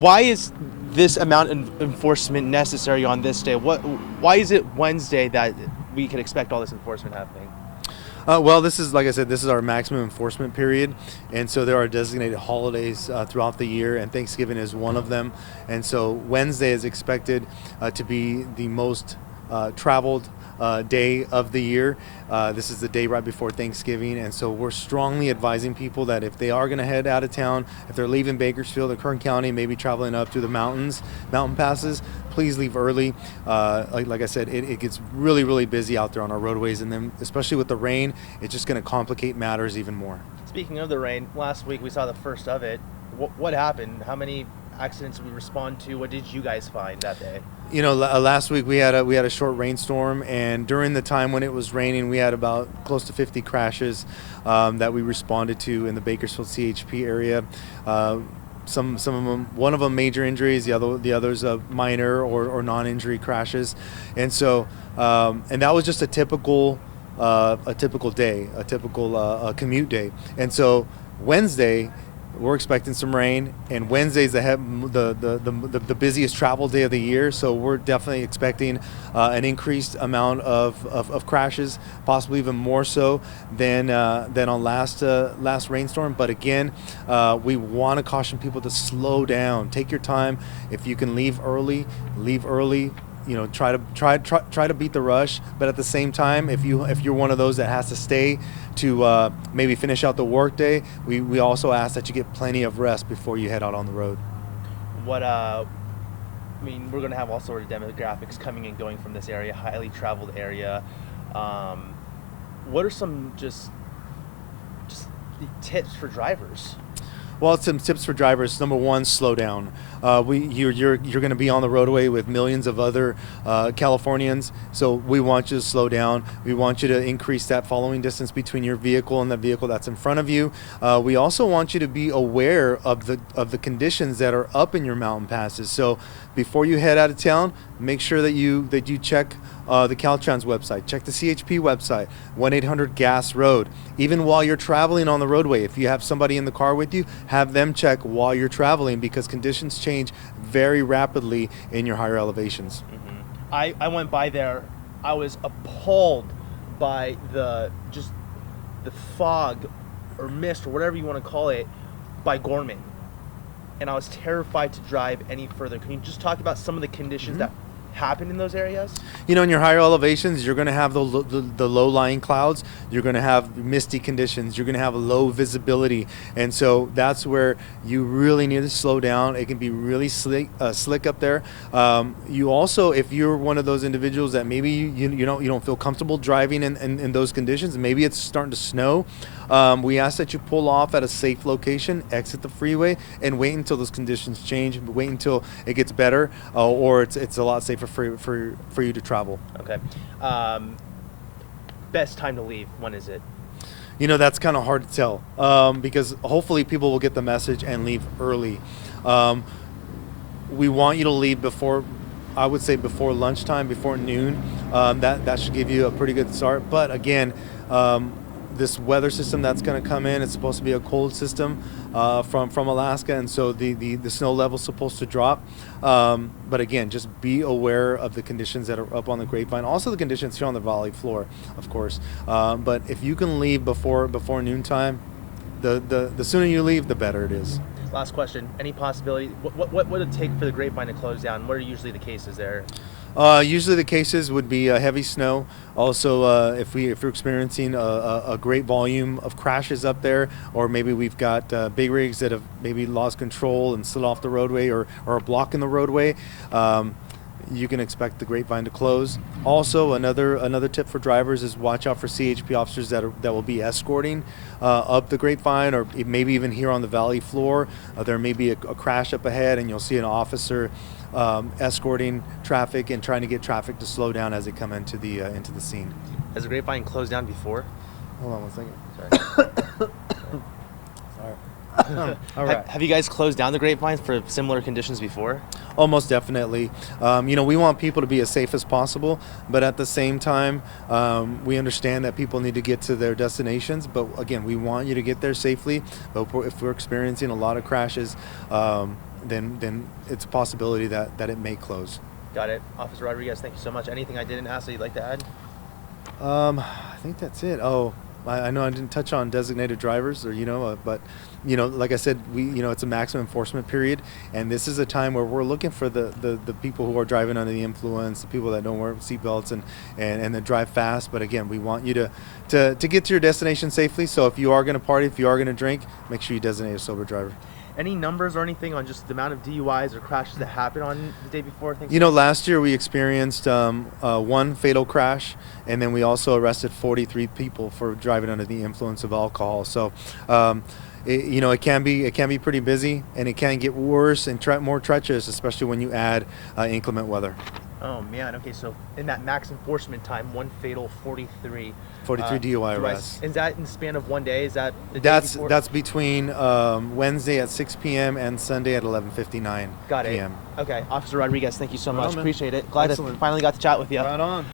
Why is this amount of enforcement necessary on this day? Why is it Wednesday that we can expect all this enforcement happening? Well, this is, like I said, this is our maximum enforcement period, and so there are designated holidays throughout the year, and Thanksgiving is one of them. And so Wednesday is expected to be the most traveled day of the year. This is the day right before Thanksgiving, and so we're strongly advising people that if they are going to head out of town, if they're leaving Bakersfield or Kern County, maybe traveling up through the mountain passes, please leave early. Like I said, it gets really, really busy out there on our roadways, and then especially with the rain, it's just going to complicate matters even more. Speaking of the rain, last week we saw the first of it. What happened? How many accidents did we respond to? What did you guys find that day? You know, last week we had a short rainstorm, and during the time when it was raining, we had about close to 50 crashes that we responded to in the Bakersfield CHP area. Some of them, one of them major injuries, the others minor or non-injury crashes, and so and that was just a typical day, a typical commute day, and so Wednesday. We're expecting some rain, and Wednesday's the busiest travel day of the year, so we're definitely expecting an increased amount of crashes, possibly even more so than on last rainstorm. But again, we want to caution people to slow down, take your time. If you can leave early, leave early. You know, try to beat the rush, but at the same time, if you're one of those that has to stay to maybe finish out the workday, we also ask that you get plenty of rest before you head out on the road. I mean, we're gonna have all sort of demographics coming and going from this area, highly traveled area. What are some just tips for drivers? Well, some tips for drivers. Number one, slow down. You're going to be on the roadway with millions of other Californians, so we want you to slow down. We want you to increase that following distance between your vehicle and the vehicle that's in front of you. We also want you to be aware of the conditions that are up in your mountain passes. So before you head out of town, make sure that you check the Caltrans website, check the CHP website, 1-800-GAS-ROAD. Even while you're traveling on the roadway, if you have somebody in the car with you, have them check while you're traveling, because conditions change very rapidly in your higher elevations. Mm-hmm. I went by there. I was appalled by the fog or mist or whatever you want to call it by Gorman, and I was terrified to drive any further. Can you just talk about some of the conditions that happen in those areas? You know, in your higher elevations, you're going to have the low-lying clouds. You're going to have misty conditions. You're going to have low visibility, and so that's where you really need to slow down. It can be really slick up there. You also, if you're one of those individuals that maybe you don't feel comfortable driving in those conditions, maybe it's starting to snow. We ask that you pull off at a safe location, exit the freeway, and wait until those conditions change. Wait until it gets better, or it's a lot safer for you to travel. Okay. Best time to leave, when is it? You know, that's kind of hard to tell, because hopefully people will get the message and leave early. We want you to leave before, I would say before lunchtime, before noon. That should give you a pretty good start. But again, this weather system that's going to come in, it's supposed to be a cold system from Alaska, and so the snow level's supposed to drop. But again, just be aware of the conditions that are up on the Grapevine, also the conditions here on the valley floor, of course. But if you can leave before noontime, the sooner you leave, the better it is. Last question. Any possibility? What would it take for the Grapevine to close down? What are usually the cases there? Usually the cases would be heavy snow. Also, if we're experiencing a great volume of crashes up there, or maybe we've got big rigs that have maybe lost control and slid off the roadway, or are blocking the roadway, you can expect the Grapevine to close. Also, another tip for drivers is watch out for CHP officers that will be escorting up the Grapevine, or maybe even here on the valley floor. There may be a crash up ahead, and you'll see an officer escorting traffic and trying to get traffic to slow down as they come into the scene. Has the Grapevine closed down before? Hold on one second. Sorry. Sorry. All right. Have you guys closed down the Grapevine for similar conditions before? Almost definitely. We want people to be as safe as possible, but at the same time, we understand that people need to get to their destinations. But again, we want you to get there safely. But if we're experiencing a lot of crashes, then it's a possibility that it may close. Got it. Officer Rodriguez, thank you so much. Anything I didn't ask that you'd like to add? I think that's it. Oh, I know I didn't touch on designated drivers, but like I said, it's a maximum enforcement period, and this is a time where we're looking for the people who are driving under the influence, the people that don't wear seatbelts and that drive fast. But again, we want you to get to your destination safely. So if you are going to party, if you are going to drink, make sure you designate a sober driver. Any numbers or anything on just the amount of DUIs or crashes that happened on the day before? Last year we experienced one fatal crash, and then we also arrested 43 people for driving under the influence of alcohol. So, it can be pretty busy, and it can get worse and more treacherous, especially when you add inclement weather. Oh man. Okay, so in that max enforcement time, one fatal, 43 DUI arrests. Is that in the span of one day? Is that the day That's before? that's between Wednesday at 6 p.m. and Sunday at 11:59 Got it. p.m. Okay, Officer Rodriguez, thank you so much. man. Appreciate it. Glad Excellent. I finally got to chat with you. Right on.